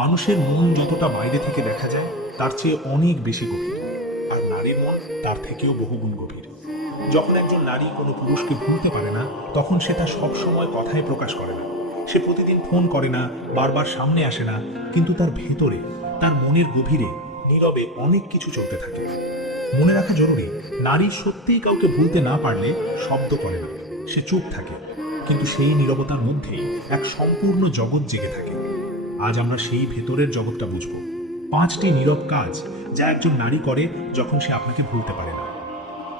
মানুষের মন যতটা বাইরে থেকে দেখা যায় তার চেয়ে অনেক বেশি গভীর, আর নারীর মন তার থেকেও বহুগুণ গভীর। যখন একজন নারী কোনো পুরুষকে ভুলতে পারে না, তখন সে তা সবসময় কথায় প্রকাশ করে না। সে প্রতিদিন ফোন করে না, বারবার সামনে আসে না, কিন্তু তার ভেতরে, তার মনের গভীরে নীরবে অনেক কিছু চলতে থাকে। মনে রাখা জরুরি, নারী সত্যিই কাউকে ভুলতে না পারলে শব্দ করে না, সে চুপ থাকে, কিন্তু সেই নীরবতার মধ্যেই এক সম্পূর্ণ জগৎ জেগে থাকে। আজ আমরা সেই ভেতরের জগৎটা বুঝব। 5টি নীরব কাজ যা একজন নারী করে যখন সে আপনাকে ভুলতে পারে না।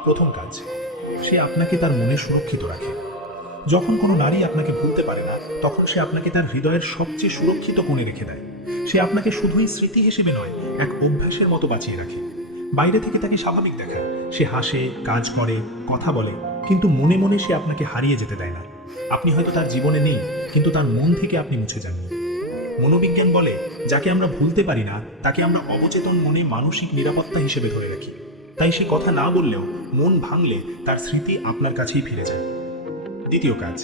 প্রথম কাজ, সে আপনাকে তার মনে সুরক্ষিত রাখে। যখন কোনো নারী আপনাকে ভুলতে পারে না, তখন সে আপনাকে তার হৃদয়ের সবচেয়ে সুরক্ষিত কোণে রেখে দেয়। সে আপনাকে শুধুই স্মৃতি হিসেবে নয়, এক অভ্যাসের মতো বাঁচিয়ে রাখে। বাইরে থেকে তাকে স্বাভাবিক দেখায়, সে হাসে, কাজ করে, কথা বলে, কিন্তু মনে মনে সে আপনাকে হারিয়ে যেতে দেয় না। আপনি হয়তো তার জীবনে নেই, কিন্তু তার মন থেকে আপনি মুছে যাননি। মনোবিজ্ঞান বলে, যাকে আমরা ভুলতে পারি না তাকে আমরা অবচেতন মনে মানসিক নিরাপত্তা হিসেবে ধরে রাখি। তাই সে কথা না বললেও মন ভাঙলে তার স্মৃতি আপনার কাছেই ফিরে যায়। দ্বিতীয় কাজ,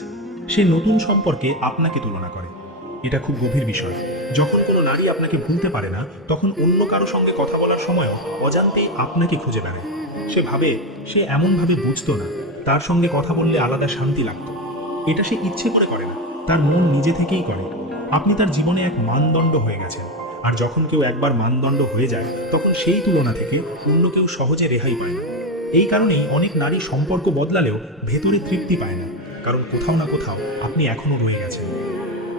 সে নতুন সম্পর্কে আপনাকে তুলনা করে। এটা খুব গভীর বিষয়। যখন কোনো নারী আপনাকে ভুলতে পারে না, তখন অন্য কারো সঙ্গে কথা বলার সময়ও অজান্তেই আপনাকে খুঁজে বেড়ায়। সে ভাবে, সে এমনভাবে বুঝতো না, তার সঙ্গে কথা বললে আলাদা শান্তি লাগতো। এটা সে ইচ্ছে করে না, তার মন নিজে থেকেই করে। আপনি তার জীবনে এক মানদণ্ড হয়ে গেছেন, আর যখন কেউ একবার মানদণ্ড হয়ে যায়, তখন সেই তুলনা থেকে অন্য কেউ সহজে রেহাই পায় না। এই কারণেই অনেক নারী সম্পর্ক বদলালেও ভেতরে তৃপ্তি পায় না, কারণ কোথাও না কোথাও আপনি এখনো রয়ে গেছেন।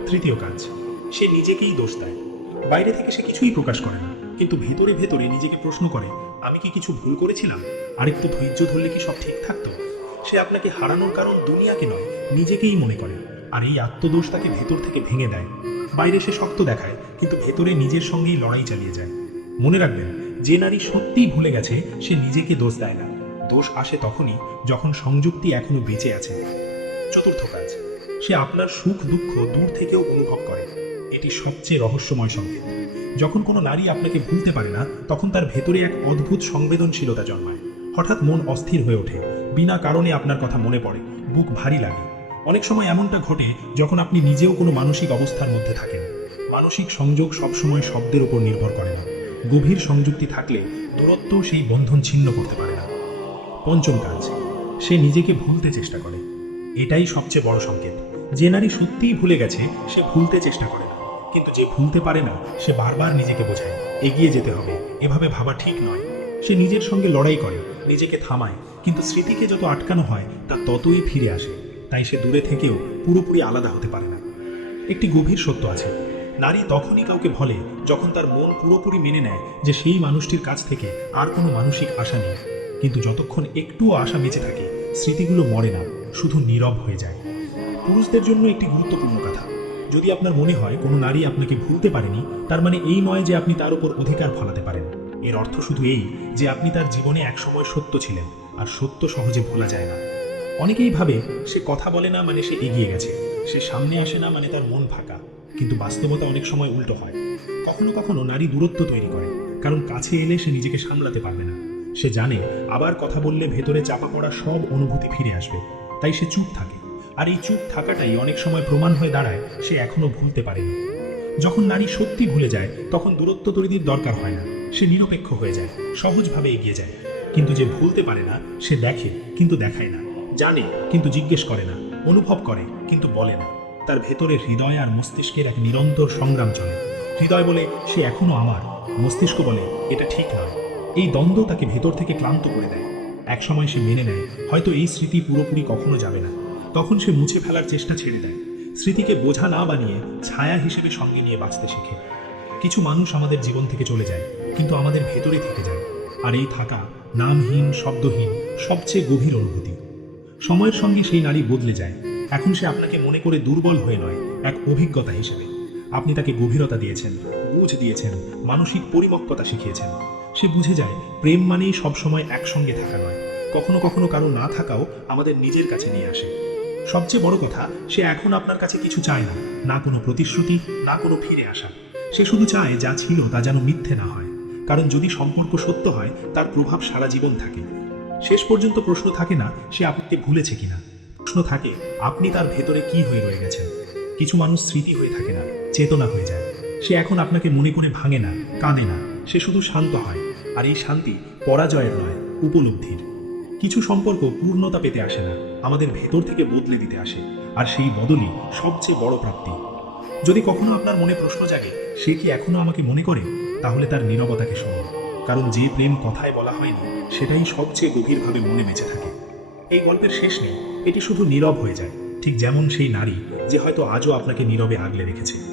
তৃতীয় কাজ, সে নিজেকেই দোষ দেয়। বাইরে থেকে সে কিছুই প্রকাশ করে না, কিন্তু ভেতরে ভেতরে নিজেকে প্রশ্ন করে, আমি কি কিছু ভুল করেছিলাম? আরেকটু ধৈর্য ধরলে কি সব ঠিক থাকতো? সে আপনাকে হারানোর কারণ দুনিয়াকে নয়, নিজেকেই মনে করে, আর এই আত্মদোষ তাকে ভেতর থেকে ভেঙে দেয়। বাইরে সে শক্ত দেখায়, কিন্তু ভেতরে নিজের সঙ্গেই লড়াই চালিয়ে যায়। মনে রাখবেন, যে নারী সত্যিই ভুলে গেছে সে নিজেকে দোষ দেয় না। দোষ আসে তখনই যখন সংযুক্তি এখনো বেঁচে আছে। চতুর্থ কাজ, সে আপনার সুখ দুঃখ দূর থেকেও অনুভব করে। এটি সবচেয়ে রহস্যময় সংকেত। যখন কোনো নারী আপনাকে ভুলতে পারে না, তখন তার ভেতরে এক অদ্ভুত সংবেদনশীলতা জন্মায়। হঠাৎ মন অস্থির হয়ে ওঠে, বিনা কারণে আপনার কথা মনে পড়ে, বুক ভারী লাগে। অনেক সময় এমনটা ঘটে যখন আপনি নিজেও কোনো মানসিক অবস্থার মধ্যে থাকেন। মানসিক সংযোগ সবসময় শব্দের উপর নির্ভর করে না। গভীর সংযুক্তি থাকলে দূরত্ব সেই বন্ধন ছিন্ন করতে পারে না। পঞ্চম কাজ, সে নিজেকে ভুলতে চেষ্টা করে। এটাই সবচেয়ে বড় সংকেত। যে নারী সত্যিই ভুলে গেছে সে ভুলতে চেষ্টা করে না, কিন্তু যে ভুলতে পারে না সে বারবার নিজেকে বোঝায়, এগিয়ে যেতে হবে, এভাবে ভাবা ঠিক নয়। সে নিজের সঙ্গে লড়াই করে, নিজেকে থামায়, কিন্তু স্মৃতিকে যত আটকানো হয় তা ততই ফিরে আসে। তাই সে দূরে থেকেও পুরোপুরি আলাদা হতে পারে না। একটি গভীর সত্য আছে, নারী তখনই কাউকে ভোলে যখন তার মন পুরোপুরি মেনে নেয় যে সেই মানুষটির কাছ থেকে আর কোনো মানসিক আশা নেই। কিন্তু যতক্ষণ একটুও আশা বেঁচে থাকে, স্মৃতিগুলো মরে না, শুধু নীরব হয়ে যায়। পুরুষদের জন্য একটি গুরুত্বপূর্ণ কথা, যদি আপনার মনে হয় কোনো নারী আপনাকে ভুলতে পারেনি, তার মানে এই নয় যে আপনি তার উপর অধিকার ফলাতে পারেন। এর অর্থ শুধু এই যে আপনি তার জীবনে একসময় সত্য ছিলেন, আর সত্য সহজে ভোলা যায় না। অনেকেই ভাবে সে কথা বলে না মানে সে এগিয়ে গেছে, সে সামনে আসে না মানে তার মন ফাঁকা। কিন্তু বাস্তবতা অনেক সময় উল্টো হয়। কখনো কখনো নারী দূরত্ব তৈরি করে, কারণ কাছে এলে সে নিজেকে সামলাতে পারবে না। সে জানে আবার কথা বললে ভেতরে চাপা পড়া সব অনুভূতি ফিরে আসবে, তাই সে চুপ থাকে। আর এই চুপ থাকাটাই অনেক সময় প্রমাণ হয়ে দাঁড়ায় সে এখনো ভুলতে পারেনি। যখন নারী সত্যি ভুলে যায়, তখন দূরত্ব তৈরির দরকার হয় না, সে নিরপেক্ষ হয়ে যায়, সহজভাবে এগিয়ে যায়। কিন্তু যে ভুলতে পারে না, সে দেখে কিন্তু দেখায় না, জানে কিন্তু জিজ্ঞেস করে না, অনুভব করে কিন্তু বলে না। তার ভেতরে হৃদয় আর মস্তিষ্কের এক নিরন্তর সংগ্রাম চলে। হৃদয় বলে সে এখনো আমার, মস্তিষ্ক বলে এটা ঠিক নয়। এই দ্বন্দ্ব তাকে ভেতর থেকে ক্লান্ত করে দেয়। একসময় সে মেনে নেয় হয়তো এই স্মৃতি পুরোপুরি কখনো যাবে না, তখন সে মুছে ফেলার চেষ্টা ছেড়ে দেয়। স্মৃতিকে বোঝা না বানিয়ে ছায়া হিসেবে সঙ্গে নিয়ে বাঁচতে শেখে। কিছু মানুষ আমাদের জীবন থেকে চলে যায়, কিন্তু আমাদের ভেতরে থেকে যায়। আর এই থাকা, নামহীন শব্দহীন, সবচেয়ে গভীর অনুভূতি। সময়ের সঙ্গে সেই নারী বদলে যায়। এখন সে আপনাকে মনে করে দুর্বল হয়ে নয়, এক অভিজ্ঞতা হিসেবে। আপনি তাকে গভীরতা দিয়েছেন, বুঝ দিয়েছেন, মানসিক পরিপক্কতা শিখিয়েছেন। সে বুঝে যায় প্রেম মানেই সবসময় একসঙ্গে থাকা নয়, কখনো কখনো কারো না থাকাও আমাদের নিজের কাছে নিয়ে আসে। সবচেয়ে বড় কথা, সে এখন আপনার কাছে কিছু চায় না, না কোনো প্রতিশ্রুতি, না কোনো ফিরে আসা। সে শুধু চায় যা ছিল তা যেন মিথ্যে না হয়। কারণ যদি সম্পর্ক সত্য হয়, তার প্রভাব সারা জীবন থাকে। শেষ পর্যন্ত প্রশ্ন থাকে না সে আপনাকে ভুলেছে কিনা, প্রশ্ন থাকে আপনি তার ভেতরে কি হয়ে রয়ে গেছেন। কিছু মানুষ স্মৃতি হয়ে থাকে না, চেতনা হয়ে যায়। সে এখন আপনাকে মনে করে ভাঙে না, কাঁদে না, সে শুধু শান্ত হয়। আর এই শান্তি পরাজয়ের নয়, উপলব্ধির। কিছু সম্পর্ক পূর্ণতা পেতে আসে না, আমাদের ভেতর থেকে বদলে দিতে আসে। আর সেই বদলই সবচেয়ে বড় প্রাপ্তি। যদি কখনো আপনার মনে প্রশ্ন জাগে সে কি এখনো আমাকে মনে করে, তাহলে তার নীরবতাকে শুনুন। কারণ যে প্রেম কথায় বলা হয়নি সেটাই সবচেয়ে গভীরভাবে মনে বেঁচে থাকে। এই গল্পের শেষ নেই, এটি শুধু নীরব হয়ে যায়, ঠিক যেমন সেই নারী যে হয়তো আজও আপনাকে নীরবে আগলে রেখেছে।